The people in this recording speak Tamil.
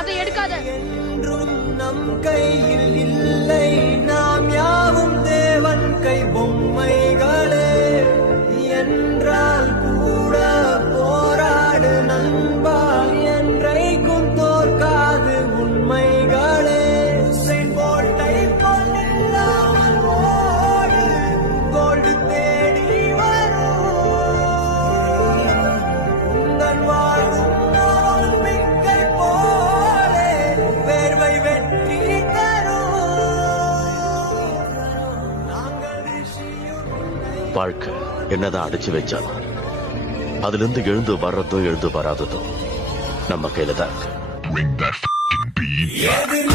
அதை எடுக்காத. என்றும் நம் கையில் இல்லை, நாம் யாவும் தேவன் கை பொம்மைகளே. என்றால் கூட போராடு நண்பா, என்றைக்கும் தோற்காது உண்மைகளே. போட்டை பொன்னில்லாமல் ஓடு, கோல்டு தேடி வரும். உந்தன் வாழும் நம்பிக்கை போலே வேர்வை வெற்றி தரும். நாங்கள் ரிஷியும் வாழ்க்கை என்னதான் அடிச்சு வச்சாலும் அதுல இருந்து எழுந்து வர்றதும் எழுந்து வராததும் நம்ம கையில தான் இருக்கு. எதிர்